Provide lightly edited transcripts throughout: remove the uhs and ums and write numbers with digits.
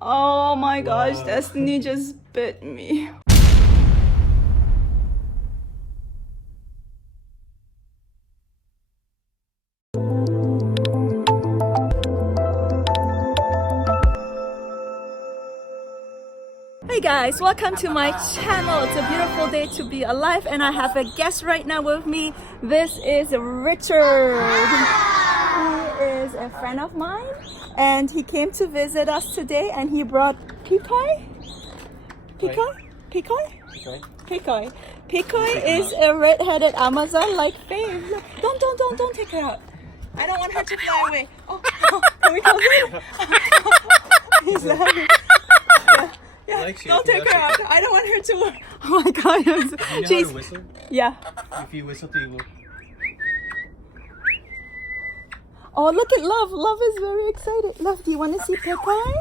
Oh my gosh, Destiny just bit me. Hey guys, welcome to my channel. It's a beautiful day to be alive and I have a guest right now with me. This is Richard. He is a friend of mine and he came to visit us today and he brought Pekoy. Pekoy is a red-headed Amazon like Faye. Look, don't take her out. I don't want her to fly away. Oh, can we close it? He's laughing. Yeah, like don't take her out. I don't want her to. Oh my god. You know how to whistle? Yeah. If you whistle, you will. Oh, look at Love. Love is very excited. Love, do you want to see Pekoy?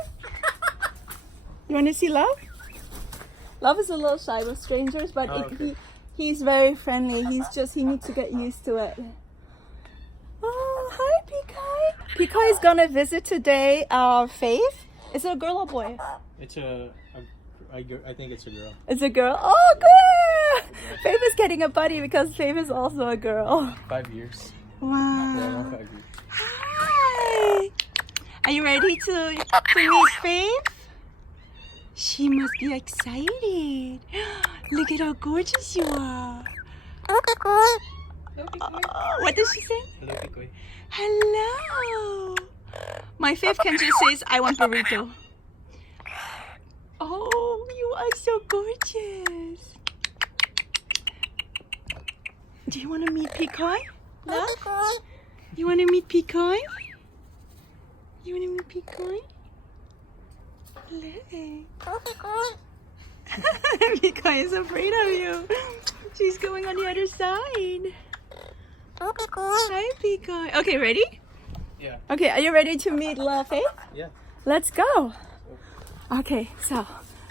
You want to see Love? Love is a little shy with strangers, but he's very friendly. He needs to get used to it. Oh, hi Pekoy. Pekoy is gonna visit today Faith. Is it a girl or boy? It's I think it's a girl. It's a girl? Oh, good! Faith is getting a buddy because Faith is also a girl. 5 years. Wow. Yeah, 5 years. Hi! Are you ready to meet Faith? She must be excited. Look at how gorgeous you are. What does she say? Hello, Pekoy. Hello. My Faith can just say, I want burrito. Oh, you are so gorgeous. Do you want to meet Pekoy? Love? You want to meet Pekoy? You want to meet Pekoy? Pekoy is afraid of you. She's going on the other side. Hi, Pekoy. Okay, ready? Yeah. Okay, are you ready to meet Faith? Yeah. Let's go. Okay, so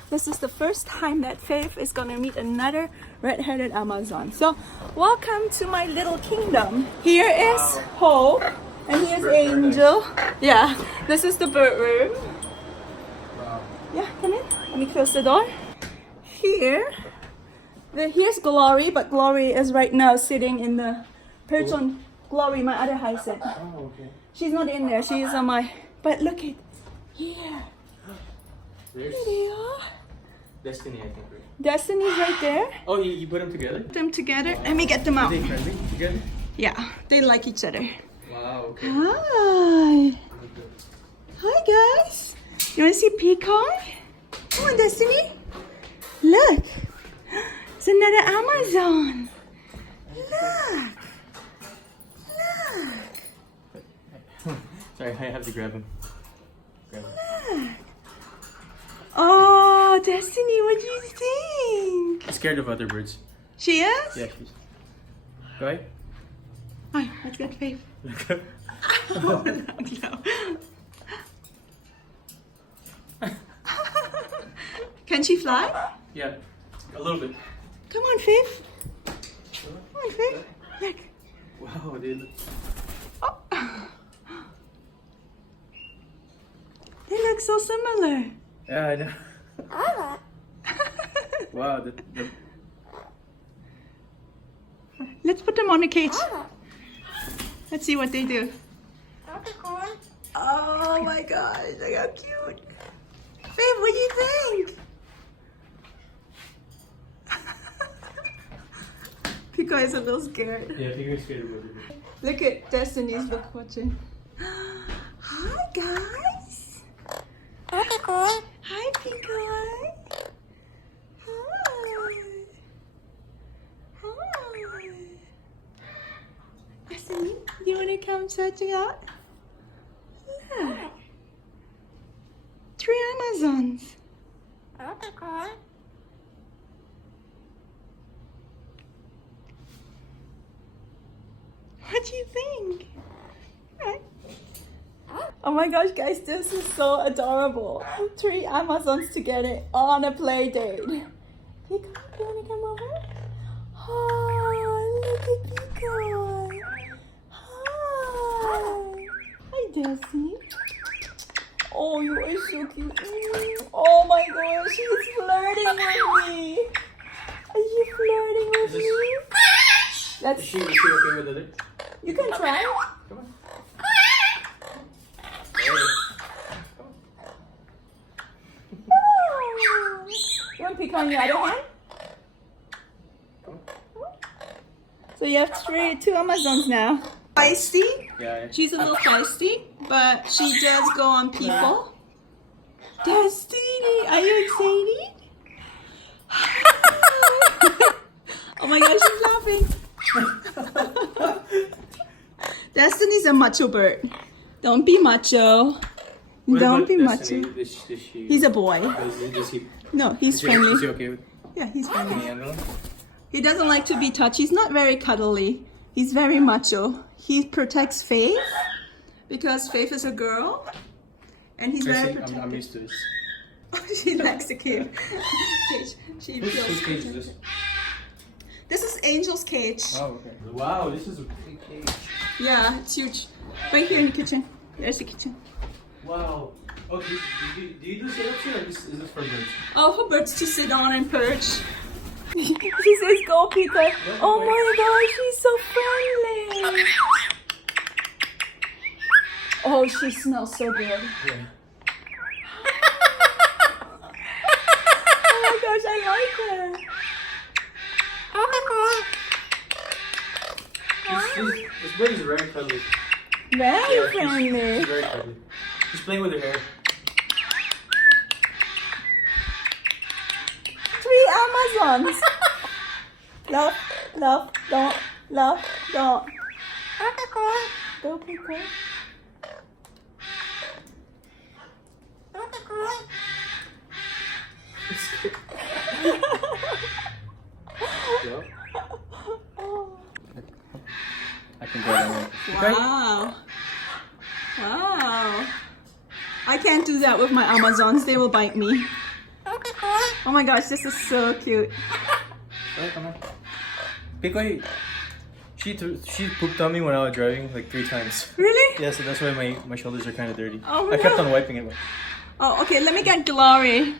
this is the first time that Faith is gonna meet another red-headed Amazon. So welcome to my little kingdom. Here is Hope and here's Angel. Yeah, this is the bird room. Wow. Yeah, come in. Let me close the door. Here's Glory, but Glory is right now sitting in the patron. Glory, my other hyacinth. Oh, okay. She's not in there. She is on my. But look at here. There's Here they are. Destiny, I think, right? Destiny's right there. Oh, you put them together? Put them together. Let me get them out. Are they friendly together? Yeah, they like each other. Wow, okay. Hi. Hi, guys. You want to see Pekoy? Come on, Destiny. Look. It's another Amazon. Look. Look. Sorry, I have to grab him. Grab him. Look. Oh, Destiny, what do you think? I'm scared of other birds. She is? Yeah, she's. Go ahead. Hi, let's get Faith. Oh, no. Can she fly? Yeah, a little bit. Come on, Faith. Come on, Faith. Look. Wow, dude. Oh. They look so similar. Yeah, I know. Wow, Let's put them on a cage. Let's see what they do. Oh my gosh, look how cute. Babe, what do you think? Pekoy is a little scared. Yeah, I think I'm scared about it. Look at Destiny's look watching. Hi guys. Hi Pekoy. Hi. Hi. Destiny, do you want to come check it out? Look. 3 Amazons. What do you think? Oh my gosh, guys, this is so adorable. 3 Amazons together on a play date. Pekoy, you wanna come over? Oh, look at Pekoy. Hi. Hi, Destiny. Oh, you are so cute. Oh my gosh, he's flirting with me. Are you flirting with me? That's. Is she okay with it? You can try. Come on. You want to pick on your other hand? So you have two Amazons now. Feisty? Yeah. She's a little feisty, but she does go on people. Destiny, are you excited? Oh my gosh, she's laughing. Destiny's a macho bird. Don't be macho. Don't be macho. He's a boy. No, he's friendly. Is he okay with? Yeah, he's Can friendly. you handle him? He doesn't like to be touched. He's not very cuddly. He's very macho. He protects Faith because Faith is a girl, and he's very protective. I'm used to this. She likes the cage. She Whose feels cage is this? This is Angel's cage. Oh, okay. Wow, this is a big cage. Yeah, it's huge. Right here in the kitchen. There's the kitchen. Wow. Oh, do you do sit-ups here, or is this for birds? Oh, for birds to sit on and perch. She says, "Go, Peter." Oh my gosh, she's so friendly. Oh, she smells so good. Yeah. Oh my gosh, I like her. This bird is very cuddly. Very friendly. She's very cuddly. She's playing with her hair. 3 Amazons. Love, love, don't, love, don't. Go, Peter. Yeah. Oh. I can go down there. Wow. Wow. I can't do that with my Amazons. They will bite me. Oh my gosh, this is so cute. Alright, come on. Pikoy, she pooped on me when I was driving like 3 times. Really? Yeah, so that's why my shoulders are kind of dirty. Oh I kept no. on wiping it. Oh, okay, let me get Glory.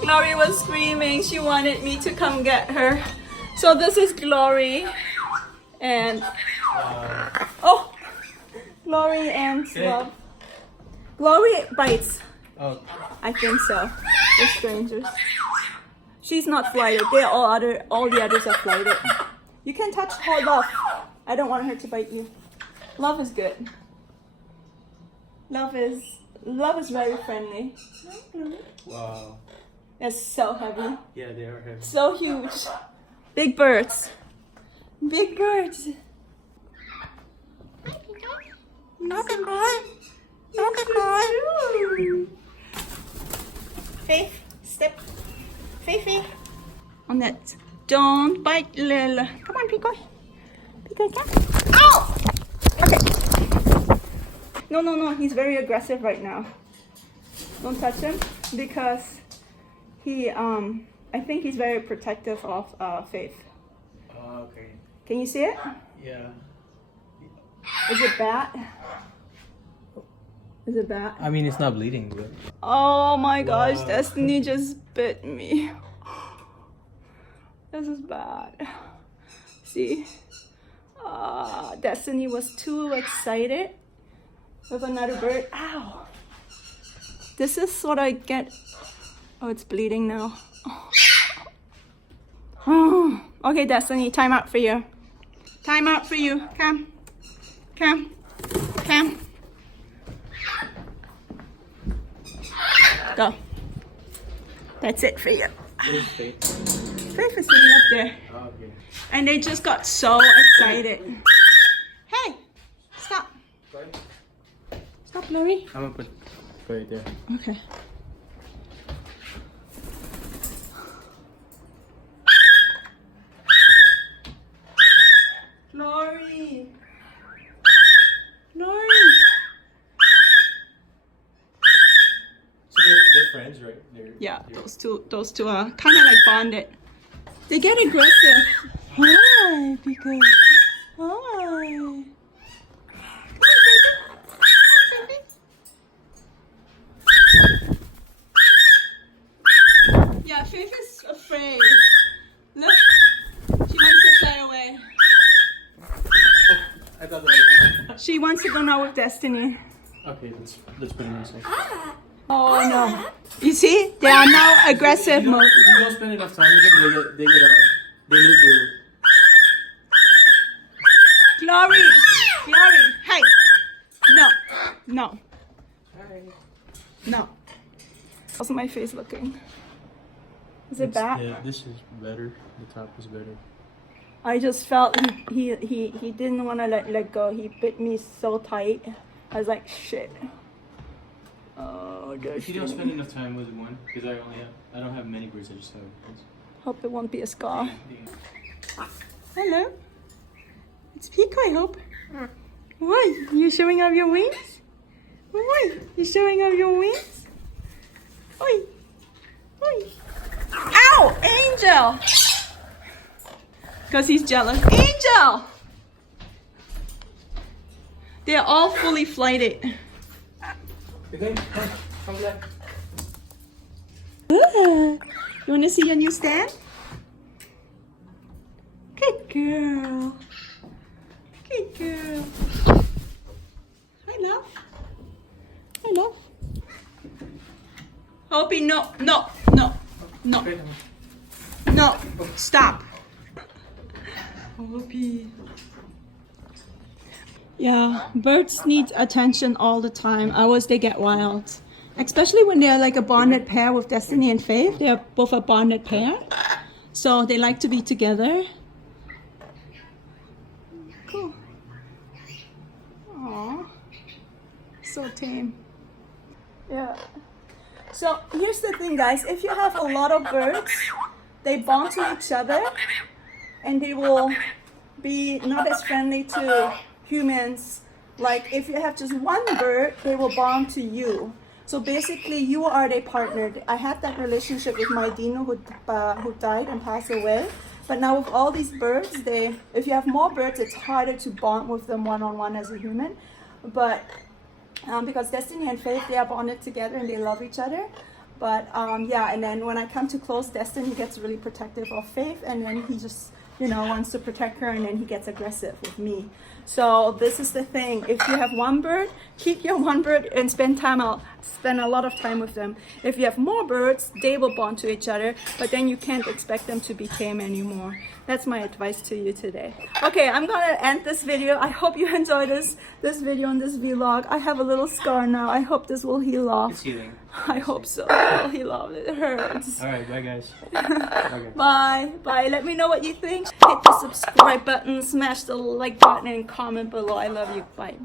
Glory was screaming. She wanted me to come get her. So this is Glory. And, oh, Glory and Love. Glory bites. Oh. I think so. They're strangers. She's not flighted. All the others are flighted. You can touch her, Love. I don't want her to bite you. Love is good. Love is very friendly. Wow. They're so heavy. Yeah, they are heavy. So huge. Big birds. Big birds. Faith, step. Faith. On that. Don't bite, Lil. Come on, Pico. Pico, come. Ow! Okay. No. He's very aggressive right now. Don't touch him because he, I think he's very protective of Faith. Okay. Can you see it? Yeah. Is it bad? Is it bad? I mean, it's not bleeding, but. Oh my gosh, Wow. Destiny just bit me. This is bad. See? Destiny was too excited with another bird. Ow! This is what I get. Oh, it's bleeding now. Oh. Okay, Destiny, time out for you. Time out for you. Come. Go. That's it for you. Where's Faith? Faith is sitting up there. Oh, okay. And they just got so excited. Hey! Stop. Right? Stop, Lori. I'm gonna put right there. Okay. Lori. So they're friends, right? Yeah, those two are kind of like bonded. They get aggressive. Hi, because hi. to go now with Destiny. Okay, let's put it in a second. Oh no. You see? They are now aggressive mode. If you don't spend enough time with them, they lose their... Glory! Glory! Hey! No. No. No. How's my face looking? Is it bad? Yeah, this is better. The top is better. I just felt he didn't want to let go. He bit me so tight. I was like, shit. Oh, if you don't spend enough time with one, because I don't have many birds, I just have birds. Hope it won't be a scar. Yeah. Hello. It's Pico, I hope. Why? You showing off your wings? Why? You showing off your wings? Oi. Oi. Ow! Angel! Because he's jealous. Angel! They're all fully flighted. Okay, come back. Good. You want to see your new stand? Good girl. Good girl. Hi, love. Hi, love. Hopi, no. No. Stop. Hopi. Yeah, birds need attention all the time. Otherwise, they get wild. Especially when they're like a bonded pair with Destiny and Faith. They're both a bonded pair. So they like to be together. Cool. Aww. So tame. Yeah. So here's the thing, guys. If you have a lot of birds, they bond to each other. And they will be not as friendly to humans. Like if you have just one bird, they will bond to you. So basically, you are their partner. I had that relationship with my Dino who died and passed away. But now with all these birds, if you have more birds, it's harder to bond with them one-on-one as a human. But because Destiny and Faith, they are bonded together and they love each other. But yeah, and then when I come too close, Destiny gets really protective of Faith, and then he just, wants to protect her, and then he gets aggressive with me. So this is the thing. If you have one bird, keep your one bird and spend a lot of time with them. If you have more birds, they will bond to each other, but then you can't expect them to be tame anymore. That's my advice to you today. Okay, I'm gonna end this video. I hope you enjoyed this video and this vlog. I have a little scar now. I hope this will heal off. It's healing. I hope so. It will heal off. It hurts. Alright, bye guys. Bye. Bye. Let me know what you think. Hit the subscribe button, smash the like button, and comment below. I love you. Bye.